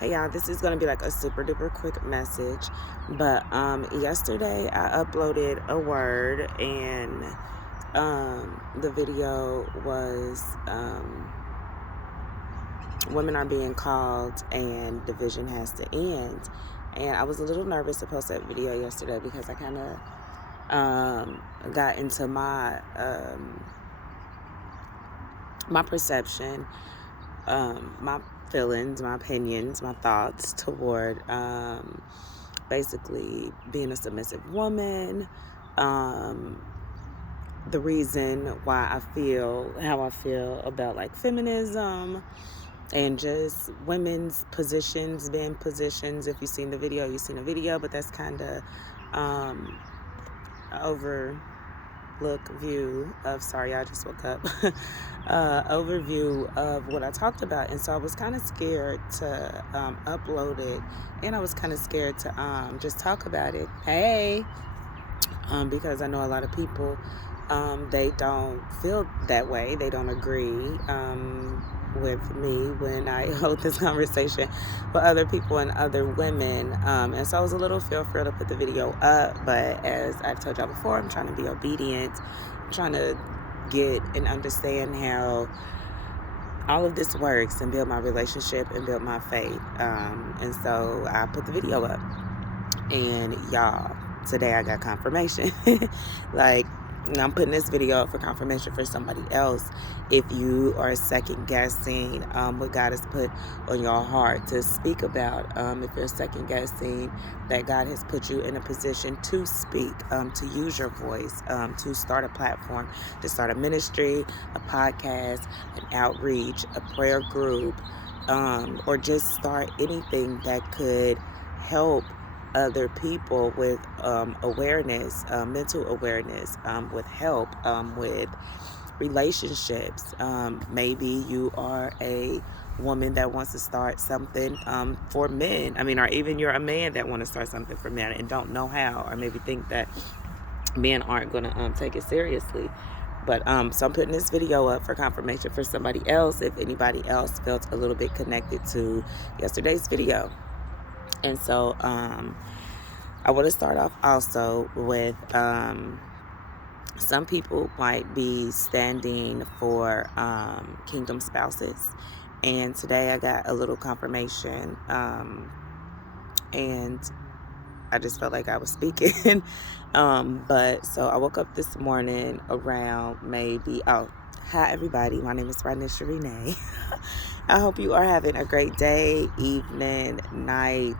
Hey y'all, this is gonna be like a super duper quick message, but yesterday I uploaded a word and the video was women are being called and division has to end. And I was a little nervous to post that video yesterday because I kind of got into my perception, my feelings, my opinions, my thoughts toward basically being a submissive woman, um, the reason why I feel how I feel about like feminism and just women's positions, being positions. If you've seen the video, you've seen a video, but that's kind of um, overlook view of, sorry, I just woke up, overview of what I talked about. And so I was kind of scared to upload it, and I was kind of scared to just talk about it. Hey, because I know a lot of people, they don't feel that way. They don't agree with me when I hold this conversation with other people and other women. And so I was a little fearful to put the video up, but as I've told y'all before, I'm trying to be obedient. I'm trying to get and understand how all of this works and build my relationship and build my faith. And so I put the video up. And y'all, today I got confirmation. Like, I'm putting this video up for confirmation for somebody else. If you are second guessing what God has put on your heart to speak about, if you're second guessing that God has put you in a position to speak, to use your voice, to start a platform, to start a ministry, a podcast, an outreach, a prayer group, or just start anything that could help other people with awareness, mental awareness, with help, with relationships. Maybe you are a woman that wants to start something for men. I mean, or even you're a man that want to start something for men and don't know how, or maybe think that men aren't going to take it seriously. But so I'm putting this video up for confirmation for somebody else, if anybody else felt a little bit connected to yesterday's video. And so I want to start off also with some people might be standing for kingdom spouses. And today I got a little confirmation, and I just felt like I was speaking. But so I woke up this morning around maybe, hi everybody, my name is Ranisha Renee. I hope you are having a great day, evening, night,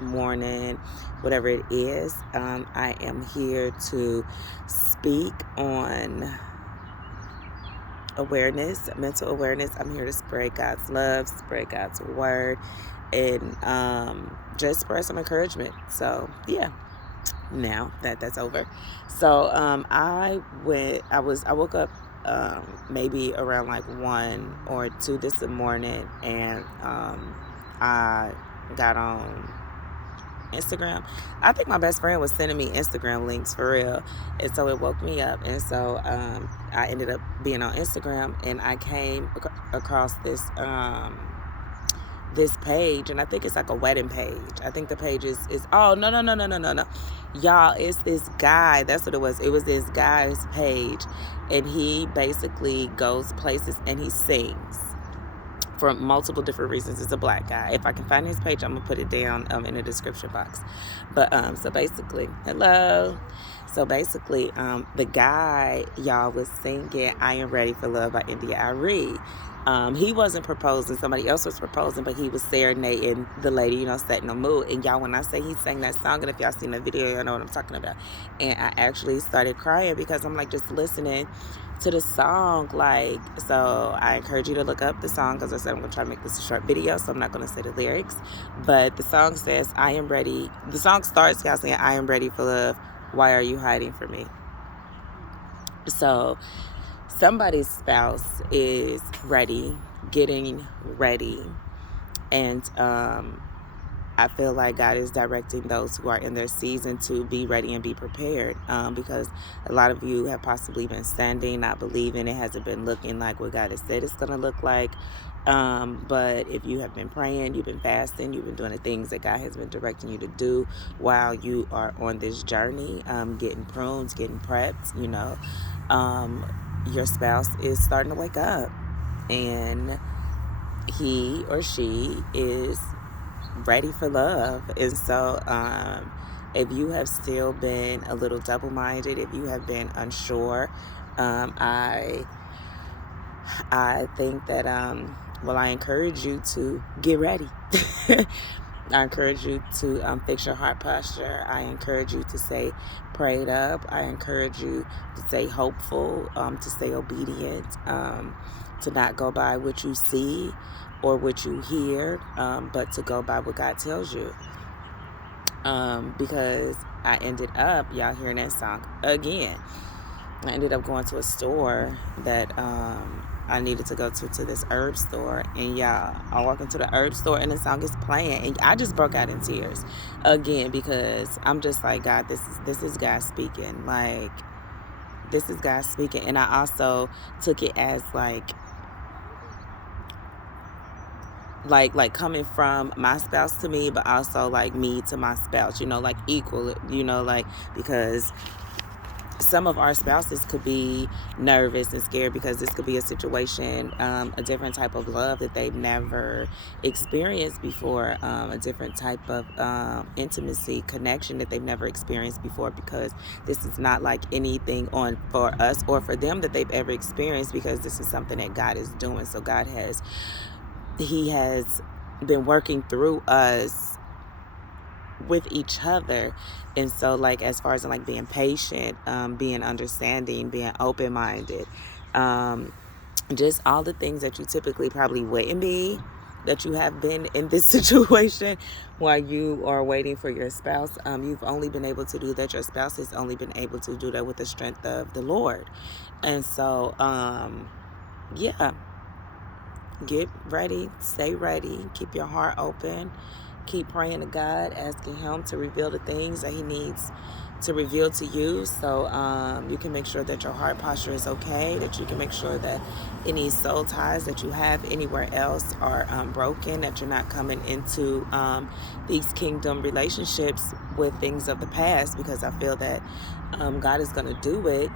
morning, whatever it is. I am here to speak on awareness, mental awareness. I'm here to spread God's love, spread God's word, and just spread some encouragement. So yeah, now that that's over. So I woke up maybe around like 1 or 2 this morning, and I got on Instagram. I think my best friend was sending me Instagram links for real, and so it woke me up. And so I ended up being on Instagram, and I came across this page, and I think it's like a wedding page. I think the page is oh, no, y'all, it's this guy. That's what it was. It was this guy's page, and he basically goes places and he sings for multiple different reasons. It's a black guy. If I can find his page, I'm gonna put it down in the description box. But so basically, hello. So basically, the guy, y'all, was singing "I Am Ready for Love" by India.Arie. He wasn't proposing, somebody else was proposing, but he was serenading the lady, setting the mood. And y'all, when I say he sang that song, and if y'all seen the video, y'all know what I'm talking about. And I actually started crying because I'm like just listening to the song. Like, so I encourage you to look up the song, because I said I'm gonna try to make this a short video, so I'm not gonna say the lyrics. But the song says, I am ready. The song starts y'all saying, I am ready for love. Why are you hiding from me? So somebody's spouse is ready, getting ready, and I feel like God is directing those who are in their season to be ready and be prepared, because a lot of you have possibly been standing, not believing. It hasn't been looking like what God has said it's going to look like. But if you have been praying, you've been fasting, you've been doing the things that God has been directing you to do while you are on this journey, getting pruned, getting prepped, your spouse is starting to wake up, and he or she is ready for love. And so if you have still been a little double-minded, if you have been unsure, I think that I encourage you to get ready. I encourage you to fix your heart posture. I encourage you to stay prayed up. I encourage you to stay hopeful, to stay obedient, to not go by what you see or what you hear, but to go by what God tells you. Because I ended up, y'all hearing that song again, I ended up going to a store that I needed to go to this herb store, and y'all, I walk into the herb store and the song is playing, and I just broke out in tears again, because I'm just like, God, this is God speaking. Like, this is God speaking. And I also took it as like coming from my spouse to me, but also like me to my spouse, like equal, like, because some of our spouses could be nervous and scared because this could be a situation, a different type of love that they've never experienced before, a different type of intimacy, connection that they've never experienced before, because this is not like anything on for us or for them that they've ever experienced, because this is something that God is doing. So He has been working through us with each other. And so, like, as far as like being patient, being understanding, being open-minded, just all the things that you typically probably wouldn't be, that you have been in this situation while you are waiting for your spouse. You've only been able to do that. Your spouse has only been able to do that with the strength of the Lord. And so, yeah, get ready, stay ready, keep your heart open, keep praying to God, asking Him to reveal the things that He needs to reveal to you, so you can make sure that your heart posture is okay, that you can make sure that any soul ties that you have anywhere else are broken, that you're not coming into these kingdom relationships with things of the past, because I feel that God is going to do it.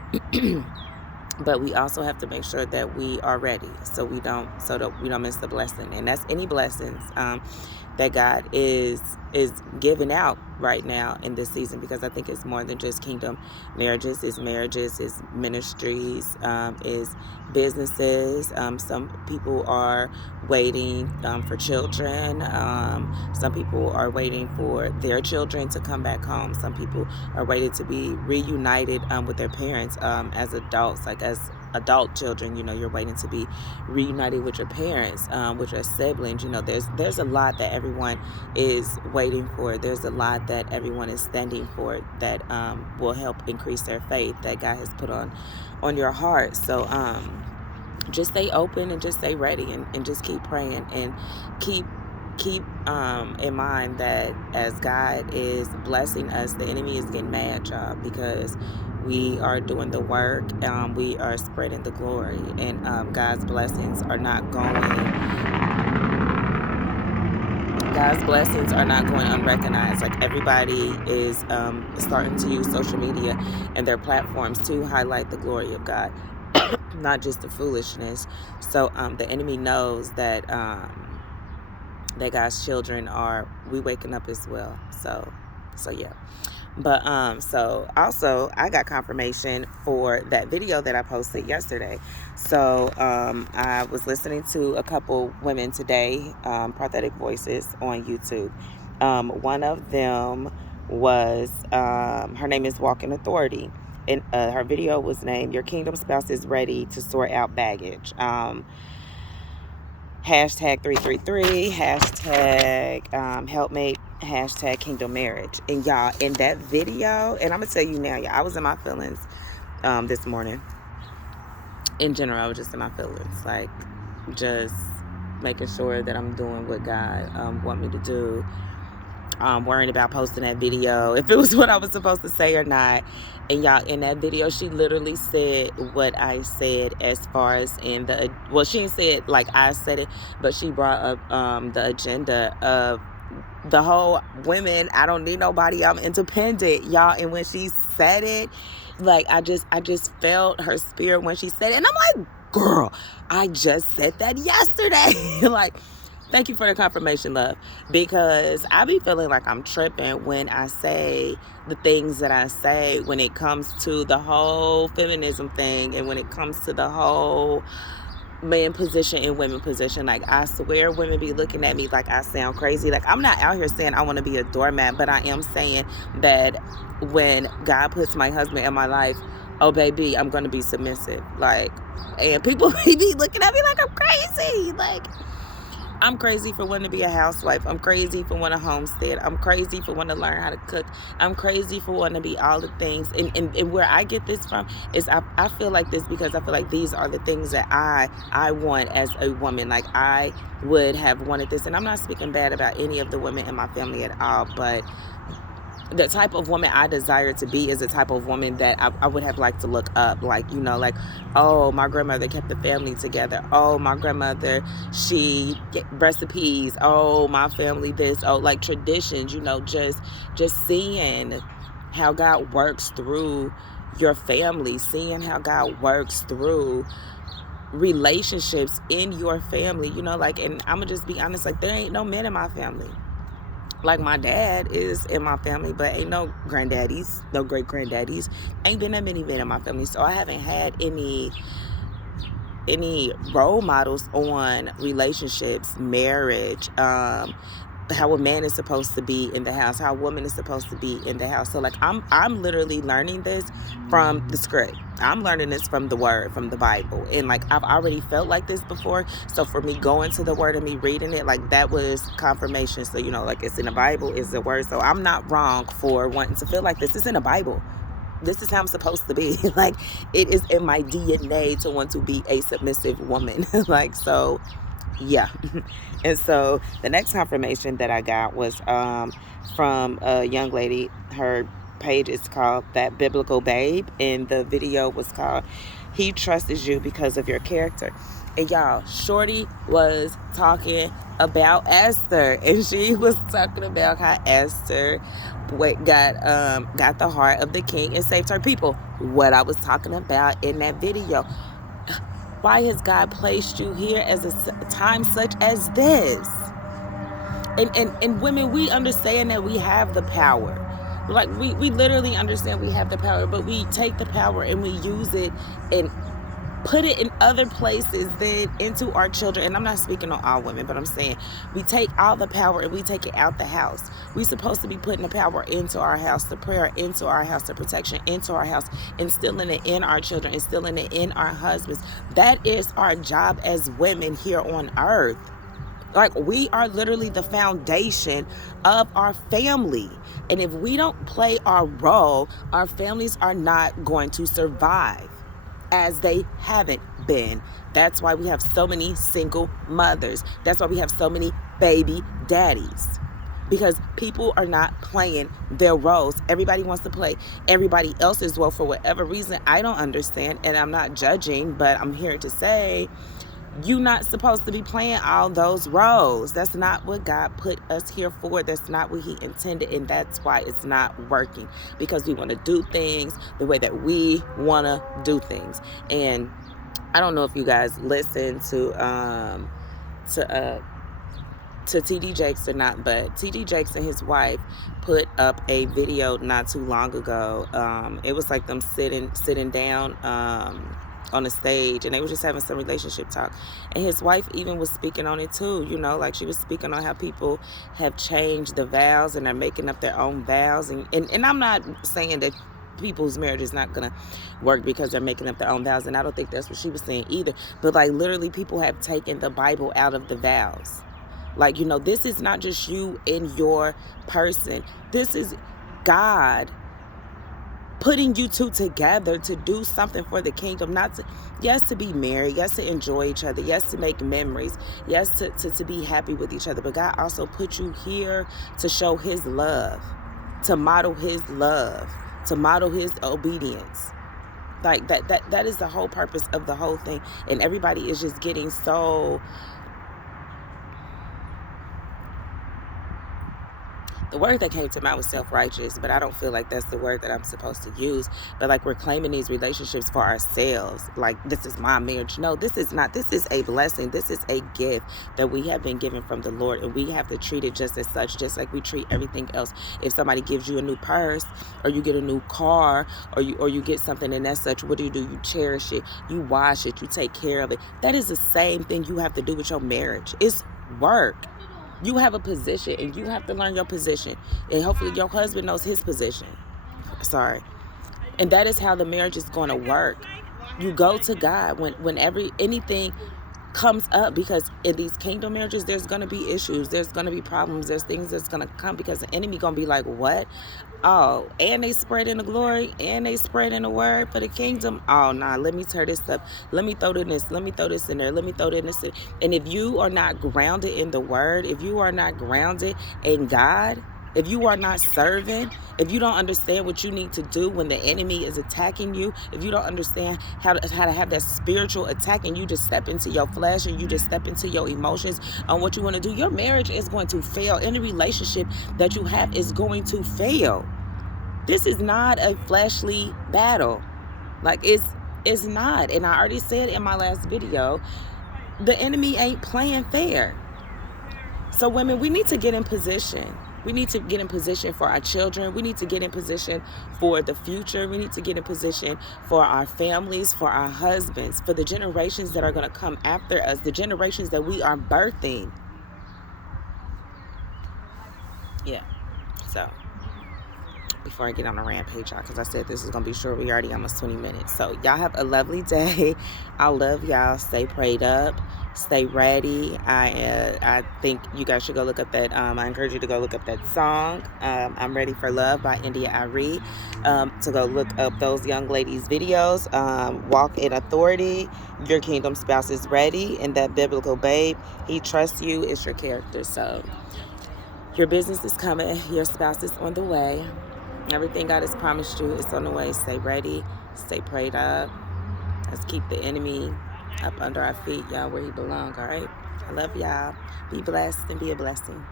But we also have to make sure that we are ready, so that we don't miss the blessing. And that's any blessings that God is giving out right now in this season, because I think it's more than just kingdom marriages. It's marriages, it's ministries, it's businesses. Some people are waiting for children. Some people are waiting for their children to come back home. Some people are waiting to be reunited with their parents as adults, like as adult children. You're waiting to be reunited with your parents, with your siblings. There's a lot that everyone is waiting for. There's a lot that everyone is standing for, that will help increase their faith, that God has put on your heart. So just stay open and just stay ready, and just keep praying, and keep in mind that as God is blessing us, the enemy is getting mad, y'all, because we are doing the work, we are spreading the glory, and God's blessings are not going unrecognized. Like, everybody is starting to use social media and their platforms to highlight the glory of God, not just the foolishness. So the enemy knows that that God's children we waking up as well. So yeah. But so also I got confirmation for that video that I posted yesterday. So I was listening to a couple women today, prophetic voices on YouTube. One of them was her name is Walking Authority, and her video was named "Your Kingdom Spouse is Ready to Sort Out Baggage." Hashtag 333, hashtag helpmate, hashtag kingdom marriage. And y'all, in that video, and I'm gonna tell you now, y'all, I was in my feelings this morning. In general, I was just in my feelings, like just making sure that I'm doing what God want me to do. worrying about posting that video, if it was what I was supposed to say or not. And y'all, in that video, she literally said what I said as far as in the, well, she didn't say it like I said it, but she brought up the agenda of the whole women, I don't need nobody, I'm independent, y'all. And when she said it, like, I just felt her spirit when she said it. And I'm like, girl, I just said that yesterday. Like, thank you for the confirmation, love, because I be feeling like I'm tripping when I say the things that I say when it comes to the whole feminism thing and when it comes to the whole man position and women position. Like, I swear women be looking at me like I sound crazy. Like, I'm not out here saying I want to be a doormat, but I am saying that when God puts my husband in my life, oh baby, I'm going to be submissive. Like, and people be looking at me like I'm crazy. Like, I'm crazy for wanting to be a housewife. I'm crazy for wanting to homestead. I'm crazy for wanting to learn how to cook. I'm crazy for wanting to be all the things. And where I get this from is I feel like this because I feel like these are the things that I want as a woman. Like, I would have wanted this. And I'm not speaking bad about any of the women in my family at all, but the type of woman I desire to be is the type of woman that I would have liked to look up. Like, you know, like, oh, my grandmother kept the family together. Oh, my grandmother, she recipes. Oh, my family this. Oh, like traditions, you know, just seeing how God works through your family, seeing how God works through relationships in your family, you know, like, and I'm gonna just be honest, like, there ain't no men in my family. Like, my dad is in my family, but ain't no granddaddies, no great granddaddies. Ain't been that many men in my family, so I haven't had any role models on relationships, marriage, how a man is supposed to be in the house, how a woman is supposed to be in the house. So like, I'm literally learning this from the script. I'm learning this from the word, from the Bible. And like, I've already felt like this before. So for me going to the word and me reading it, like, that was confirmation. So, you know, like, it's in the Bible, it's the word. So I'm not wrong for wanting to feel like this is in the Bible. This is how I'm supposed to be. Like, it is in my DNA to want to be a submissive woman. Like, so yeah. And so the next confirmation that I got was from a young lady. Her page is called That Biblical Babe, and the video was called He Trusts You Because of Your Character. And y'all, shorty was talking about Esther, and she was talking about how Esther got the heart of the king and saved her people. What I was talking about in that video. Why has God placed you here as a time such as this? And women, we understand that we have the power. Like, we literally understand we have the power, but we take the power and we use it and put it in other places than into our children. And I'm not speaking on all women, but I'm saying we take all the power and we take it out the house. We're supposed to be putting the power into our house, the prayer into our house, the protection into our house, instilling it in our children, instilling it in our husbands. That is our job as women here on earth. Like, we are literally the foundation of our family. And if we don't play our role, our families are not going to survive, as they haven't been. That's why we have so many single mothers. That's why we have so many baby daddies. Because people are not playing their roles. Everybody wants to play everybody else's role for whatever reason I don't understand. And I'm not judging, but I'm here to say, you're not supposed to be playing all those roles. That's not what God put us here for. That's not what He intended, and that's why it's not working. Because we want to do things the way that we want to do things. And I don't know if you guys listen to TD Jakes or not, but TD Jakes and his wife put up a video not too long ago. It was like them sitting down on the stage, and they were just having some relationship talk, and his wife even was speaking on it too, you know, like, she was speaking on how people have changed the vows and are making up their own vows, and I'm not saying that people's marriage is not gonna work because they're making up their own vows, and I don't think that's what she was saying either, but like, literally, people have taken the Bible out of the vows. Like, you know, this is not just you and your person. This is God putting you two together to do something for the kingdom. Not to, yes, to be married, yes, to enjoy each other, yes, to make memories, yes, to be happy with each other. But God also put you here to show his love, to model his love, to model his obedience. Like that is the whole purpose of the whole thing. And everybody is just getting so, the word that came to mind was self-righteous, but I don't feel like that's the word that I'm supposed to use. But like, we're claiming these relationships for ourselves. Like, this is my marriage. No, this is not. This is a blessing. This is a gift that we have been given from the Lord, and we have to treat it just as such, just like we treat everything else. If somebody gives you a new purse, or you get a new car, or you get something, and as such, what do? You cherish it, you wash it, you take care of it. That is the same thing you have to do with your marriage. It's work. You have a position, and you have to learn your position. And hopefully your husband knows his position. Sorry. And that is how the marriage is going to work. You go to God whenever anything comes up, because in these kingdom marriages, there's going to be issues. There's going to be problems. There's things that's going to come, because the enemy going to be like, what? Oh, and they spread in the glory, and they spread in the word for the kingdom. Oh, nah, let me turn this up. Let me throw this. Let me throw this in there. Let me throw this in. And if you are not grounded in the word, if you are not grounded in God, if you are not serving, if you don't understand what you need to do when the enemy is attacking you, if you don't understand how to have that spiritual attack, and you just step into your flesh, and you just step into your emotions on what you want to do, your marriage is going to fail. Any relationship that you have is going to fail. This is not a fleshly battle. Like, it's not. And I already said in my last video, the enemy ain't playing fair. So women, we need to get in position. We need to get in position for our children. We need to get in position for the future. We need to get in position for our families, for our husbands, for the generations that are going to come after us, the generations that we are birthing. Yeah. So, before I get on a rampage, y'all, because I said this is going to be short. We already almost 20 minutes. So, y'all have a lovely day. I love y'all. Stay prayed up. Stay ready. I think you guys should go look up that. I encourage you to go look up that song, I'm Ready for Love by India Arie. To go look up those young ladies' videos. Walk in Authority. Your Kingdom Spouse is Ready. And that Biblical Babe, He Trusts You, is your character. So, your business is coming. Your spouse is on the way. Everything God has promised you is on the way. Stay ready. Stay prayed up. Let's keep the enemy up under our feet, y'all, where he belongs, all right? I love y'all. Be blessed and be a blessing.